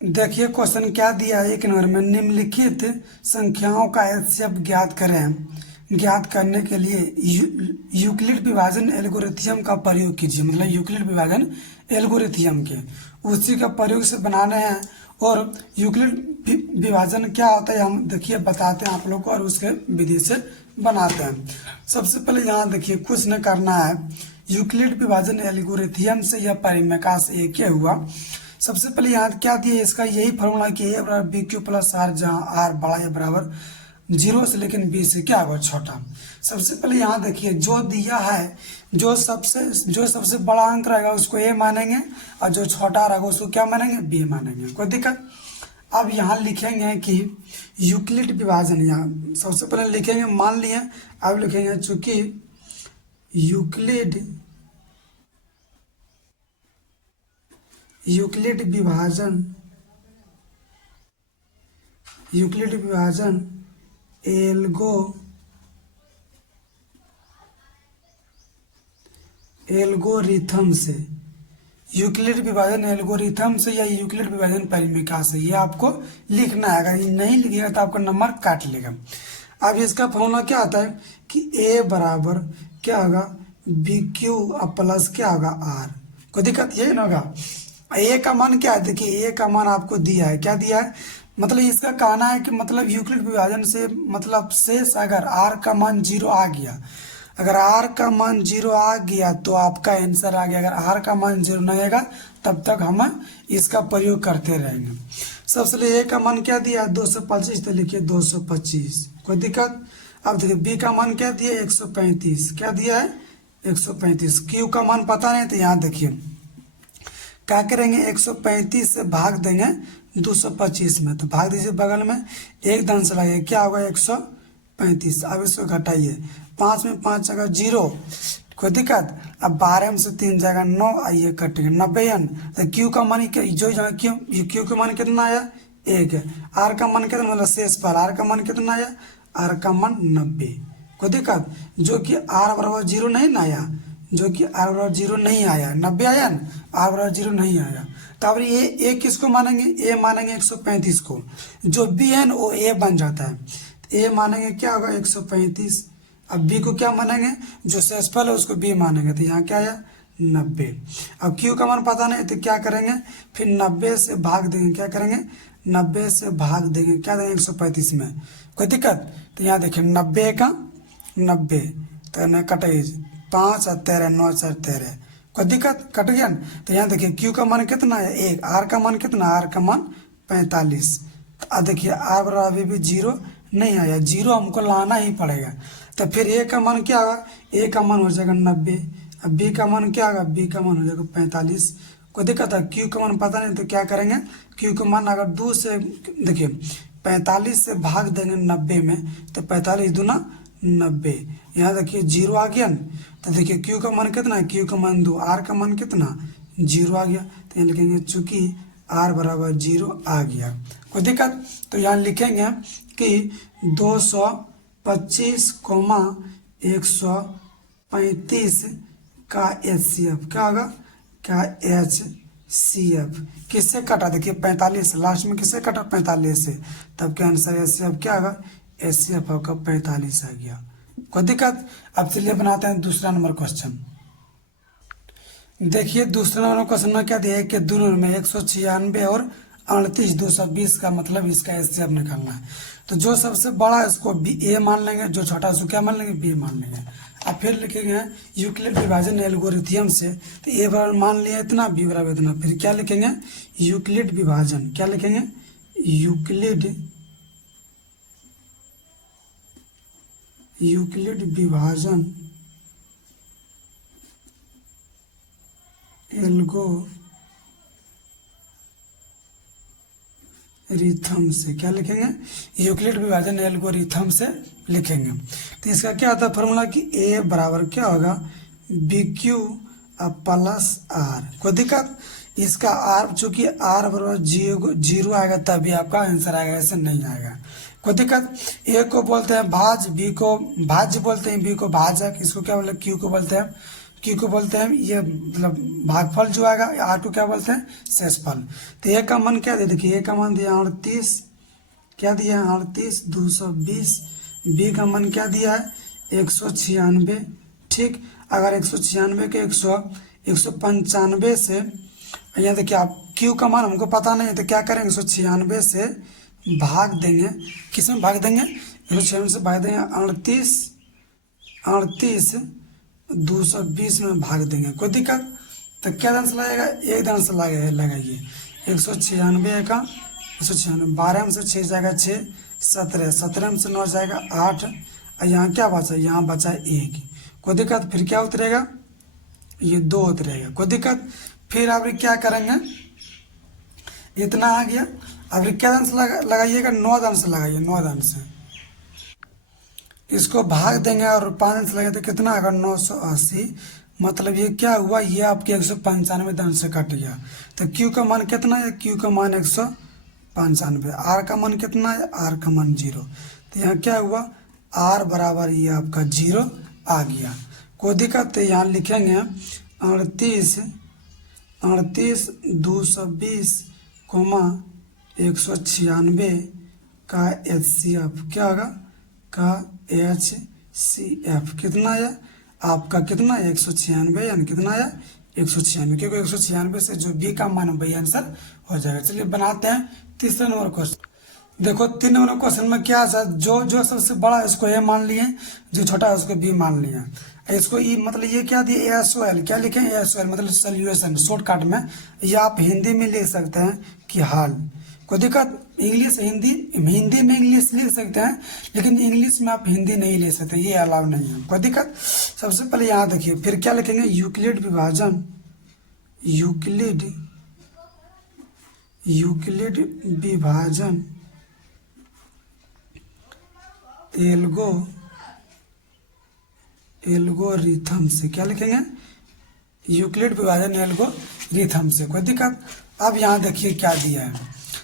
देखिए क्वेश्चन क्या दिया है एक नंबर में, निम्नलिखित संख्याओं का एचसीएफ ज्ञात करें। ज्ञात करने के लिए यूक्लिड विभाजन एल्गोरिथ्म का प्रयोग कीजिए। मतलब यूक्लिड विभाजन एल्गोरिथ्म के उसी का प्रयोग से बनाने हैं। और यूक्लिड विभाजन क्या होता है हम देखिए बताते हैं आप लोग को, और उसके विधि से बनाते हैं। सबसे पहले यहाँ देखिए कुछ न करना है। यूक्लिड विभाजन एल्गोरिथ्म से यह परिमेय से एक हुआ। सबसे पहले यहाँ क्या दिया, इसका यही फॉर्मूला कि ए बराबर बी क्यू प्लस आर, जहाँ आर बड़ा या बराबर 0 से लेकिन बी से क्या होगा छोटा। सबसे पहले यहाँ देखिए जो दिया है, जो सबसे बड़ा अंक रहेगा उसको ए मानेंगे, और जो छोटा रहेगा उसको क्या मानेंगे, बी मानेंगे। कोई दिक्कत। अब यहाँ लिखेंगे कि यूक्लिड विभाजन, यहाँ सबसे पहले लिखेंगे मान लिए, अब लिखेंगे चूंकि यूक्लिड विभाजन एल्गोरिथम से, यूक्लिड विभाजन एल्गोरिथम से या यूक्लिड विभाजन परिमेय से, ये आपको लिखना है। अगर ये नहीं लिखिएगा तो आपका नंबर काट लेगा। अब इसका फॉर्मूला क्या आता है कि ए बराबर क्या होगा, बी क्यू प्लस क्या होगा आर। कोई दिक्कत यही ना होगा। ए का मान क्या है, देखिए ए का मान आपको दिया है, क्या दिया है, मतलब इसका कहना है कि मतलब यूक्लिड विभाजन से मतलब शेष अगर आर का मान 0 आ गया, अगर आर का मान 0 आ गया तो आपका आंसर आ गया। अगर आर का मान 0 नहीं आएगा तब तक हम इसका प्रयोग करते रहेंगे। सबसे पहले ए का मान क्या दिया है 225, तो लिखिए 225। कोई दिक्कत। अब देखिए बी का मान क्या दिया है 135, क्या दिया है 135। क्यू का मान पता नहीं, तो यहाँ देखिए क्या करेंगे 135 से भाग देंगे 225 में, तो भाग दीजिए बगल में, एक धन से लगाइए क्या होगा 135। अब इसको घटाइए, 5 में 5 जगह 0, कोई दिक्कत। अब 12 में से 3 जगह 9, आइए कटेंगे 90। तो क्यू का मान जो जगह क्यू का मान कितना आया 1 है। आर का मान कितना, मतलब शेष पर आर का मान कितना आया, आर का मान 90। कोई दिक्कत। जो कि आर बराबर 0 नहीं ना आया, जो कि आर बराबर 0 नहीं आया, 90 आया ना, आर बराबर 0 नहीं आया। तो अब ये ए किसको मानेंगे, ए मानेंगे 135 को। जो बी है ना वो ए बन जाता है, ए मानेंगे क्या होगा 135। अब बी को क्या मानेंगे, जो शेषफल है उसको बी मानेंगे, तो यहाँ क्या आया 90। अब क्यू का मान पता नहीं, तो क्या करेंगे फिर 90 से भाग देंगे, क्या करेंगे 90 से भाग देंगे, क्या देंगे 135 में। कोई दिक्कत। तो यहाँ देखिए 90 का 90, तो न कटाइए 5 और 13, 9 4 13, कोई दिक्कत, कट गया। तो यहाँ देखिए क्यू का मान कितना है 1, आर का मान कितना, आर का मान 45। अब देखिए आर बराबर अभी भी 0 नहीं आया, 0 हमको लाना ही पड़ेगा। तो फिर ए का मान क्या होगा, ए का मान हो जाएगा 90। अब बी का मान क्या होगा, बी का मान हो जाएगा 45। कोई दिक्कत है। क्यू का मान पता नहीं, तो क्या करेंगे क्यू का मान अगर 2 से देखिए 45 से भाग देंगे 90 में, तो 45 दूना 90। यहाँ देखिए 0 आ गया ना, तो देखिए क्यू का मान कितना है, क्यू का मान 2, आर का मान कितना 0 आ गया। तो यहाँ लिखेंगे चूंकि आर बराबर 0 आ गया। कोई दिक्कत। तो यहाँ लिखेंगे कि 225, 135 का एचसीएफ क्या होगा, क्या एचसीएफ किससे कटा, देखिए 45 लास्ट में किससे कटा 45 से, तब क्या आंसर एचसीएफ क्या होगा, एचसीएफ का 45 आ गया। कोई दिक्कत। अब चलिए बनाते हैं दूसरा नंबर क्वेश्चन। देखिए दूसरा नंबर क्वेश्चन में क्या दिया है कि दोनों में 196 और 38 220 का मतलब इसका एचसीएफ निकालना है। तो जो सबसे बड़ा है उसको बी ए मान लेंगे, जो छोटा उसको क्या मान लेंगे, बी मान लेंगे। अब फिर लिखेंगे यूक्लिड विभाजन एल्गोरिथम से, तो ए बराबर मान लिया इतना, बी बराबर इतना, फिर क्या लिखेंगे यूक्लिड विभाजन, क्या लिखेंगे यूक्लिड विभाजन एल्गोरिथम से, क्या लिखेंगे यूक्लिड विभाजन एल्गोरिथम से लिखेंगे। तो इसका क्या आता है फॉर्मूला कि ए बराबर क्या होगा बी क्यू प्लस आर। कोई दिक्कत। इसका आर चूंकि आर बराबर 0 आएगा तभी आपका आंसर आएगा, ऐसे नहीं आएगा। कोई दिक्कत। ए को बोलते हैं भाज, बी को भाज्य बोलते हैं, बी को भाजक, इसको क्या बोलते हैं क्यू को बोलते हैं क्यू को बोलते हैं ये मतलब भागफल जो आएगा, आर को क्या बोलते हैं शेषफल। तो ए का मान क्या दे, देखिए ए का मान दिया 38, क्या दिया है 38, 220। बी का मान क्या दिया है 196। ठीक, अगर 196 के 195 से, यहाँ देखिए आप क्यू का मान हमको पता नहीं है तो क्या करेंगे 196 से भाग देंगे, किस में भाग देंगे 196 से भाग देंगे 38 220 में भाग देंगे, कोई दिक्कत। तो क्या दान से लगेगा, एक दान से लगाइए 196 का 196, 12 में से 6 जाएगा 6, 17, 17 में से 9 जाएगा 8, और यहाँ क्या बचा, यहाँ बचा 1, कोई दिक्कत। फिर क्या उतरेगा, ये 2 उतरेगा, कोई दिक्कत। फिर आप क्या करेंगे, इतना आ गया, अब क्या दान से लगाइएगा 9 दान से लगाइए, 9 दान से इसको भाग देंगे और 5 दान से लगाए तो कितना आएगा 980। मतलब ये क्या हुआ, ये आपके 195 दान से कट गया। तो क्यू का मान कितना है, क्यू का मान 195, आर का मान कितना है, आर का मान 0। तो यहाँ क्या हुआ, आर बराबर ये आपका 0 आ गया, कोई दिक्कत। तो यहाँ लिखेंगे 38 220 196 का HCF क्या होगा, का HCF कितना है आपका, कितना है 196, यानी कितना है 196, क्योंकि 196 से जो बी का मान वही आंसर हो जाएगा। चलिए बनाते हैं तीसरा नंबर क्वेश्चन। देखो 3 नंबर क्वेश्चन में क्या है, जो जो सबसे बड़ा है उसको ए मान लिए, जो छोटा है उसको बी मान लिया। इसको ई मतलब ये क्या दिए ASOL, क्या लिखे ASOL मतलब सोल्यूशन शॉर्टकट में, या आप हिंदी में लिख सकते हैं कि हाल, कोई दिक्कत। इंग्लिश हिंदी में इंग्लिश लिख सकते हैं, लेकिन इंग्लिश में आप हिंदी नहीं ले सकते, ये अलाउ नहीं है, कोई दिक्कत। सबसे पहले यहाँ देखिए, फिर क्या लिखेंगे यूक्लिड विभाजन, यूक्लिड विभाजन एल्गोरिथम से, क्या लिखेंगे यूक्लिड विभाजन एल्गोरिथम से, कोई दिक्कत। अब यहाँ देखिए क्या दिया है,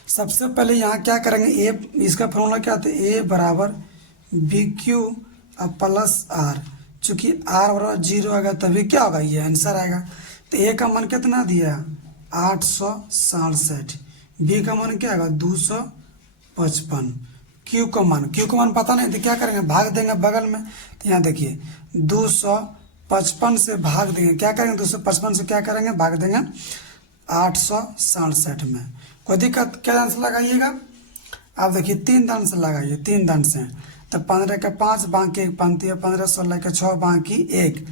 सबसे पहले यहाँ क्या करेंगे, ए इसका फॉर्मूला क्या होता है, ए बराबर BQ प्लस आर, चूंकि आर बराबर 0 आएगा तभी क्या होगा, ये आंसर आएगा। तो ए का मान कितना दिया है 867, बी का मान क्या आएगा 255, क्यू का मान पता नहीं तो क्या करेंगे भाग देंगे बगल में। तो यहाँ देखिए 255 से भाग देंगे, क्या करेंगे 255 से क्या करेंगे भाग देंगे 867 में, कोई दिक्कत। क्या दान से लगाइएगा, आप देखिए 3 दान से लगाइए, 3 दान से, तो 15 का 5 बाकी 1 पंक्ति है, 15 16 का 6 बाकी 1,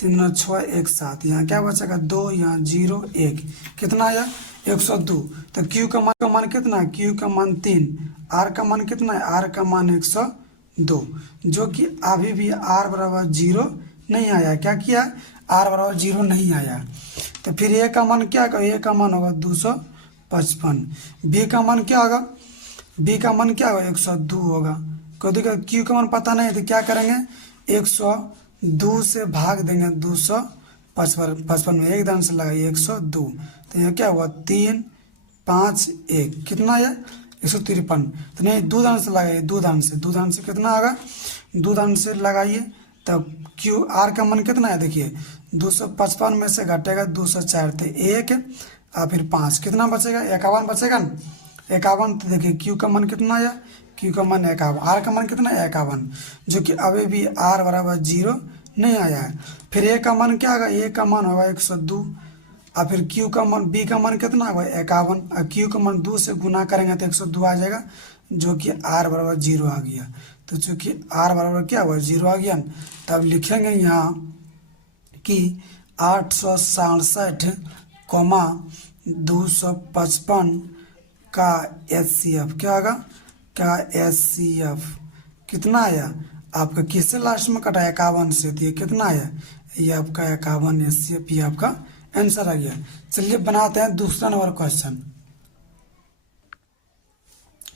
3 6 1 7, यहाँ क्या बचेगा 2, यहाँ 0 1, कितना आया 102। तो क्यू का मान कितना है, क्यू का मान 3, आर का मान कितना है, आर का मान 102, जो कि अभी भी आर बराबर 0 नहीं आया, क्या किया आर बराबर 0 नहीं आया। तो फिर ए का मान क्या होगा, ए का मान होगा 255, बी का मान क्या होगा, बी का मान क्या होगा 102 होगा, कोई दिक्कत। क्यू का मान पता नहीं तो क्या करेंगे 102 से भाग देंगे 255 में, एक दान से लगाइए 102, तो यह क्या हुआ 3 5 1, कितना है 153। तो नहीं 2 दान से लगाइए, 2 दान से कितना होगा, 2 दान से लगाइए, तब क्यू आर का मान कितना है, देखिए 255 में से घटेगा 204, तो 1 और फिर 5, कितना बचेगा 51 बचेगा ना, 51। तो देखिए क्यू का मान कितना है, क्यू का मान 51, आर का मान कितना है 51, जो कि अभी भी आर बराबर 0 नहीं आया है। फिर ए का मान क्या होगा, ए का मान होगा 102, और फिर क्यू का मान बी का मान कितना होगा 51, और क्यू का मान 2 से गुना करेंगे तो 102 आ जाएगा, जो कि आर बराबर 0 आ गया। तो चूंकि आर बराबर क्या हुआ 0 आ गया, तब लिखेंगे यहाँ कि 867 255 का HCF क्या होगा, का HCF कितना आया आपका, किससे लास्ट में कटा 51 से, तो ये कितना आया, ये आपका 51 HCF, ये आपका आंसर आ गया। चलिए बनाते हैं दूसरा नंबर क्वेश्चन।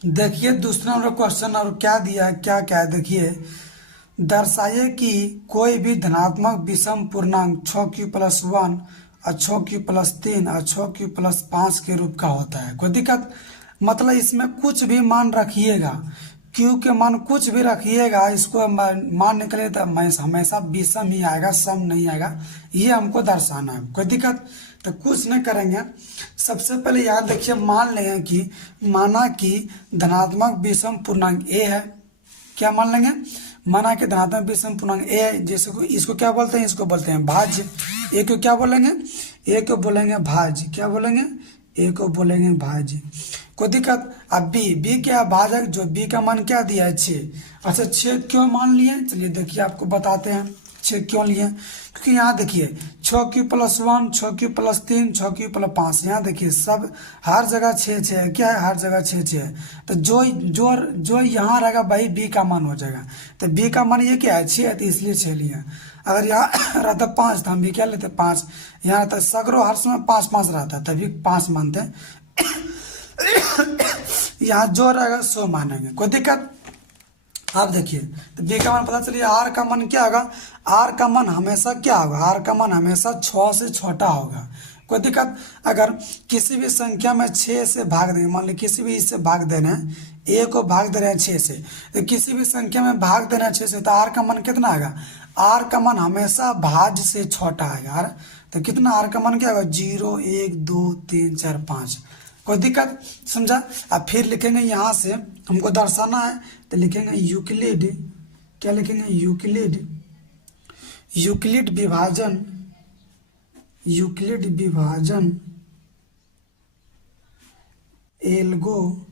देखिए दूसरा नंबर क्वेश्चन और क्या दिया है, क्या क्या है देखिए, दर्शाइए कि कोई भी धनात्मक विषम पूर्णांक 6q+1 और 6q+3 और 6q+5 के रूप का होता है, कोई दिक्कत। मतलब इसमें कुछ भी मान रखिएगा, क्यू के मान कुछ भी रखिएगा, इसको मान निकले तो हमेशा विषम ही आएगा, सम नहीं आएगा। ये हमको दर्शाना है। कोई दिक्कत तो कुछ नहीं करेंगे। सबसे पहले याद देखिए, मान लेंगे कि माना कि धनात्मक विषम पूर्णांक ए है। क्या मान लेंगे? माना कि धनात्मक विषम पूर्णांक ए है, जैसे को इसको क्या बोलते हैं? इसको बोलते हैं भाज्य। ए को क्या बोलेंगे? ए को बोलेंगे भाज्य। क्या बोलेंगे? ए को बोलेंगे भाज्य। कोई दिक्कत? अब बी क्या है? भाजक, जो बी का मान क्या दिया है? 6। अच्छा 6 क्यों मान लिए? चलिए देखिए आपको बताते हैं 6 क्यों लिए। क्योंकि यहाँ देखिए 6q+1, 6q+3, 6q+5, यहाँ देखिए सब हर जगह 6 है। क्या है? हर जगह 6 है। तो जो यहाँ रहेगा वही बी का मान हो जाएगा। तो बी का मान ये क्या है? 6 है, तो इसलिए 6 लिए। अगर यहाँ रहता 5 तो हम भी क्या लेते? 5। यहाँ रहता सगरो हर समय 5 रहता है, तभी 5 मानते हैं। यहाँ जो रहेगा सो मानेंगे। कोई दिक्कत? आप देखिए तो बी का मान पता चलिए। आर का मान क्या होगा? आर का मान हमेशा क्या होगा? आर का मान हमेशा 6 से छोटा होगा। कोई दिक्कत? अगर किसी भी संख्या में 6 से भाग देंगे, मान ली किसी भी इससे भाग देना है, ए को भाग दे रहे हैं 6 से, तो किसी भी संख्या में भाग देना है 6 से, तो आर का मान कितना आएगा? आर का मान हमेशा भाज्य से छोटा आएगा। तो कितना? आर का मान क्या होगा? 0, 1, 2, 3, 4, 5। कोई दिक्कत? समझा? अब फिर लिखेंगे यहाँ से, हमको दर्शाना है तो लिखेंगे यूक्लिड। क्या लिखेंगे? यूक्लिड। यूक्लिड विभाजन, यूक्लिड विभाजन एल्गो,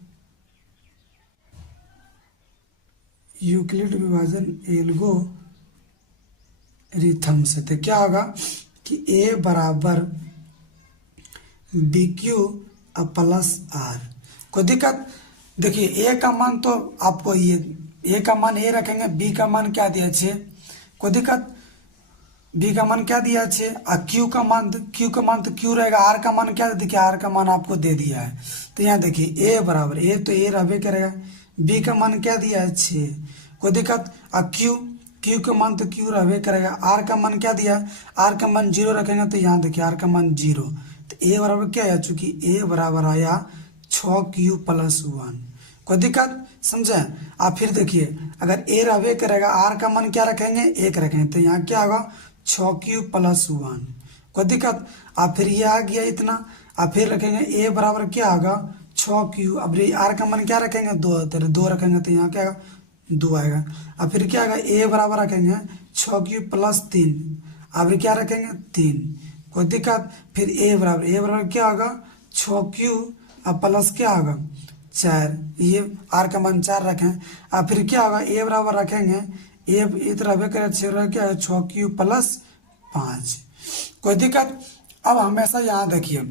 यूक्लिड विभाजन एल्गो रिथम से। तो क्या होगा कि ए बराबर BQ+R। कोई दिक्कत? देखिए ए का मान तो आपको ये ए का मान ए रखेंगे, बी का मान क्या दिया? 6। कोई दिक्कत? बी का मान क्या दिया? 6। और क्यू का मान तो क्यू रहेगा। आर का मान क्या? देखिए आर का मान आपको दे दिया है। तो यहाँ देखिए ए बराबर ए, तो ए रहबे करेगा। बी का मान क्या दिया है? 6। कोई दिक्कत? और क्यू का मान तो क्यू रहबे करेगा। आर का मान क्या दिया? आर का मान 0 रखेंगे, तो यहाँ देखिए आर का मान 0। तो ए बराबर क्या है? चूंकि ए बराबर आया 6q+1। कोई दिक्कत? समझे? आप फिर देखिए अगर ए रहबे करेगा, आर का मान क्या रखेंगे? 1 रखेंगे, तो यहाँ क्या होगा? 6q+1। कोई दिक्कत? आप फिर ये आ गया इतना। आप फिर रखेंगे ए बराबर क्या होगा? 6q। अब आर का मान क्या रखेंगे? 2, तो 2 रखेंगे, तो यहाँ क्या आएगा? 2 आएगा। अब फिर क्या आएगा? ए बराबर रखेंगे 6q+3। अब क्या रखेंगे? 3। कोई दिक्कत? फिर ए बराबर क्या होगा? 6q अब प्लस क्या होगा? 4। ये आर का मान 4 रखें। अब फिर क्या होगा? ए बराबर रखेंगे ए इधर रहे करें 6 क्या है? 6q+5। कोई दिक्कत? अब हमेशा यहाँ देखिए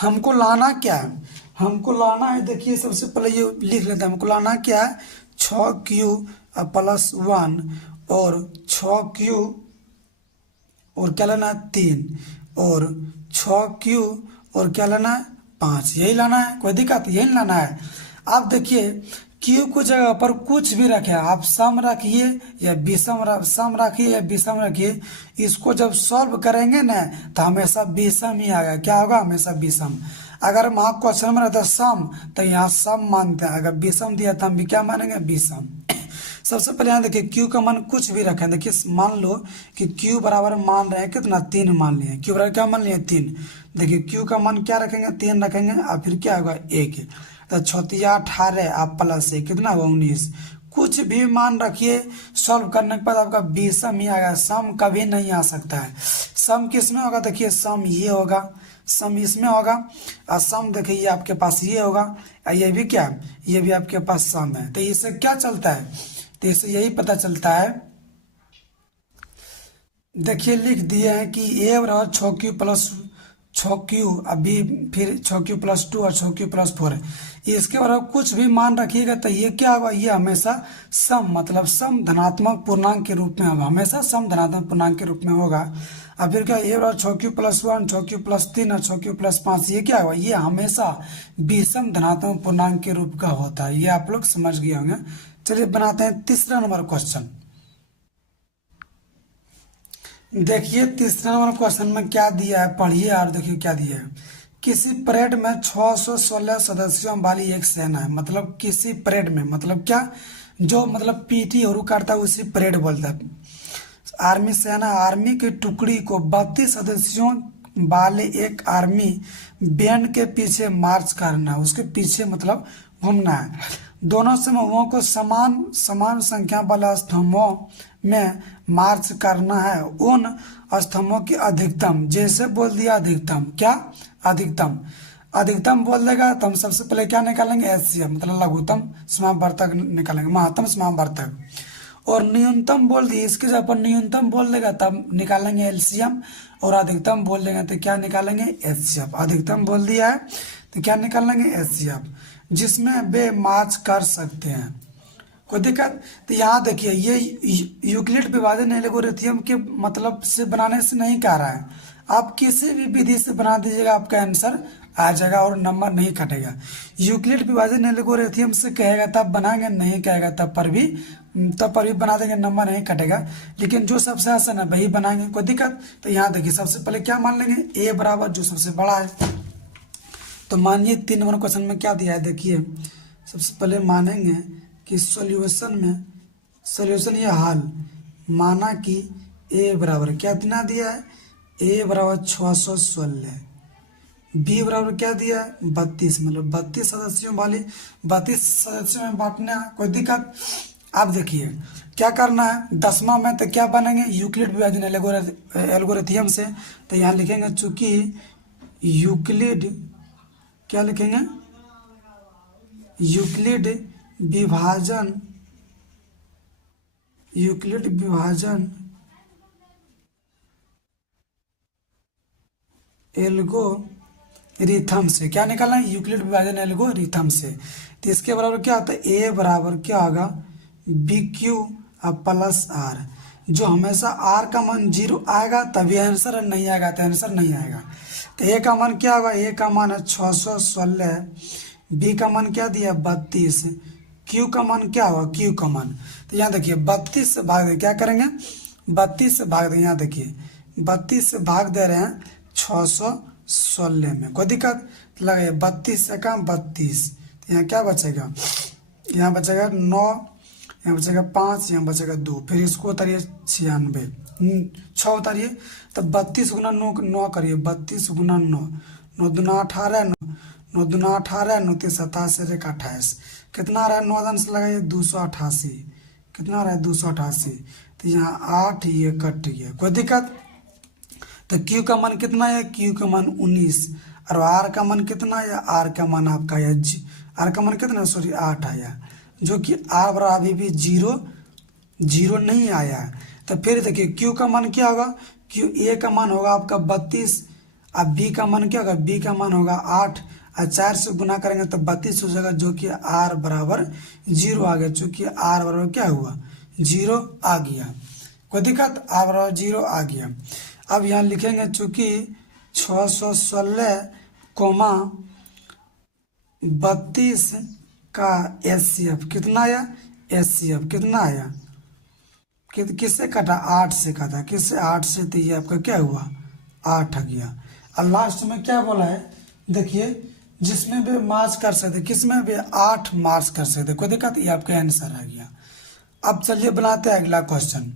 हमको लाना क्या है? हमको लाना है, देखिए सबसे पहले ये लिख लेते हैं। हमको लाना क्या है? 6q+1 और 6q और क्या लेना है? 3 और 6q और क्या लेना है? 5। यही लाना है। कोई दिक्कत? यही लाना है। आप देखिए क्यू को जगह पर कुछ भी रखे, आप सम रखिए या सम रखिए या विषम रखिए, इसको जब सॉल्व करेंगे ना तो हमेशा विषम ही आएगा। क्या होगा? हमेशा विषम। अगर वहाँ क्वेश्चन में रहता सम तो यहाँ सम मानते हैं, अगर विषम दिया तो हम भी क्या मानेंगे? विषम। सबसे पहले यहाँ देखिए क्यू का मान कुछ भी रखें। देखिए मान लो कि क्यू बराबर मान रहे हैं कितना? 3 मान लिए। क्यू बराबर क्या मान लिए? 3। देखिए क्यू का मान क्या रखेंगे? 3 रखेंगे। और फिर क्या होगा? 1। तो 18 आप प्लस 1 कितना होगा? 19। कुछ भी मान रखिए, सॉल्व करने के बाद आपका विषम ही आएगा। सम कभी नहीं आ सकता है। सम किस में होगा? देखिए सम ये होगा, सम इसमें होगा, और सम देखिए ये आपके पास ये होगा, और ये भी क्या है? ये भी आपके पास सम है। तो इससे क्या चलता है? तो इससे यही पता चलता है। देखिए लिख दिए हैं कि ए बराबर 6q अभी फिर 6q+2 और 6q+4 है। इसके बराबर कुछ भी मान रखिएगा तो ये क्या होगा? ये हमेशा सम, मतलब सम धनात्मक पूर्णांक के रूप में होगा। हमेशा सम धनात्मक पूर्णांक के रूप में होगा। अब फिर क्या? ए बराबर 6q+1, 6q+3 और 6q+5, ये क्या होगा? ये हमेशा विषम धनात्मक पूर्णांक के रूप का होता है। ये आप लोग समझ गए होंगे। चलिए बनाते हैं तीसरा नंबर क्वेश्चन। देखिए तीसरा नंबर क्वेश्चन में क्या दिया है, पढ़िए और देखिए क्या दिया है। किसी परेड में 616 सदस्यों वाली एक सेना है। मतलब किसी परेड में, मतलब क्या, जो मतलब पीटी और करता है उसी परेड बोलता है। आर्मी सेना, आर्मी की टुकड़ी को 32 सदस्यों वाले एक आर्मी बैंड के पीछे मार्च करना है। उसके पीछे मतलब घूमना है। दोनों समूहों को समान समान संख्या वाले स्तंभों में मार्च करना है। उन स्तंभों की अधिकतम, जैसे बोल दिया अधिकतम, क्या अधिकतम, अधिकतम बोल देगा तो हम सबसे पहले क्या निकालेंगे, एचसीएफ, मतलब लघुत्तम समावर्तक निकालेंगे, महत्तम समावर्तक। और न्यूनतम बोल दिए, इसके जगह पर न्यूनतम बोल देगा तब निकालेंगे एलसीएम, और अधिकतम बोल देंगे तो क्या निकालेंगे, एचसीएफ। अधिकतम बोल दिया है तो क्या निकालेंगे, एचसीएफ, जिसमें वे मार्च कर सकते हैं। कोई दिक्कत? तो यहाँ देखिए, ये यूक्लिड विभाजन एल्गोरिथम के मतलब से बनाने से नहीं कह रहा है, आप किसी भी विधि से बना दीजिएगा आपका आंसर आ जाएगा और नंबर नहीं कटेगा। यूक्लिड विभाजन एल्गोरिथम से कहेगा तब बनाएंगे, नहीं कहेगा तब पर भी बना देंगे, नंबर नहीं कटेगा। लेकिन जो सबसे आसान है वही बनाएंगे, कोई दिक्कत? तो यहाँ देखिए, सबसे पहले क्या मान लेंगे, ए बराबर जो सबसे बड़ा है। तो मानिए 3 नंबर क्वेश्चन में क्या दिया है, देखिए सबसे पहले मानेंगे कि सॉल्यूशन या हल, माना कि ए बराबर क्या इतना दिया है, ए बराबर 616, बी बराबर क्या दिया है 32, मतलब 32 सदस्यों वाली 32 सदस्यों में बांटना है, कोई दिक्कत? आप देखिए क्या करना है, 10वां में तो क्या बनेंगे, यूक्लिड विभाजन एल्गोरिथम से। तो यहाँ लिखेंगे चूंकि यूक्लिड, क्या लिखेंगे, यूक्लिड विभाजन एल्गोरिथम से, क्या निकालना है, यूक्लिड विभाजन एल्गोरिथम से। तो इसके बराबर क्या होता है, ए बराबर क्या होगा, बी क्यू प्लस आर। जो हमेशा आर का मान 0 आएगा तभी आंसर, नहीं आएगा तो आंसर नहीं आएगा। तो ए का मान क्या होगा, ए का मान है 616, बी का मान क्या दिया 32, क्यू का मान क्या होगा, क्यू का मान। तो यहाँ देखिए 32 से भाग दे, क्या करेंगे 32 से भाग दे, यहाँ देखिए 32 से भाग दे रहे हैं 616 में, कोई दिक्कत? लगाइए 32 से कम 32, तो यहाँ क्या बचेगा, यहाँ बचेगा 9, यहाँ बचेगा 5, यहाँ बचेगा 2, फिर इसको उतारिए 96, 6 उतारिए, तो 32 गुना 9 करिए, 32 गुना 9, 9 दूना 18, 9 दूना 18, 9 तीन 87, 1 28, कितना आ रहा है, 9 दान से लगाइए 288, कितना आ रहा है 288। तो यहाँ 8 ये कट गया, कोई दिक्कत? तो क्यू का मान कितना है, क्यू का मान 19, और आर का मान कितना है, आर का मान आपका है आर का मान कितना, सॉरी 8 आया, जो कि आर बराबर अभी भी 0 नहीं आया। तो फिर देखिए क्यू का मान क्या होगा, क्यू ए का मान होगा आपका 32, अब बी का मान क्या होगा, बी का मान होगा 8, और 4 से गुना करेंगे तो 32 हो जाएगा, जो कि आर बराबर 0 आ गया। चूंकि आर बराबर क्या हुआ, 0 आ गया, कोई दिक्कत? आर बराबर 0 आ गया। अब यहाँ लिखेंगे चूंकि 616 कोमा 32 का एचसीएफ कितना आया, एचसीएफ कितना आया, किससे कटा, 8 से कटा, किससे 8 से, तो ये आपका क्या हुआ 8 आ गया। और लास्ट में क्या बोला है, देखिए जिसमें भी मार्च कर सकते, किसमें भी 8 मार्च कर सकते, कोई दिक्कत? ये आपका आंसर आ गया। अब चलिए बनाते हैं अगला क्वेश्चन।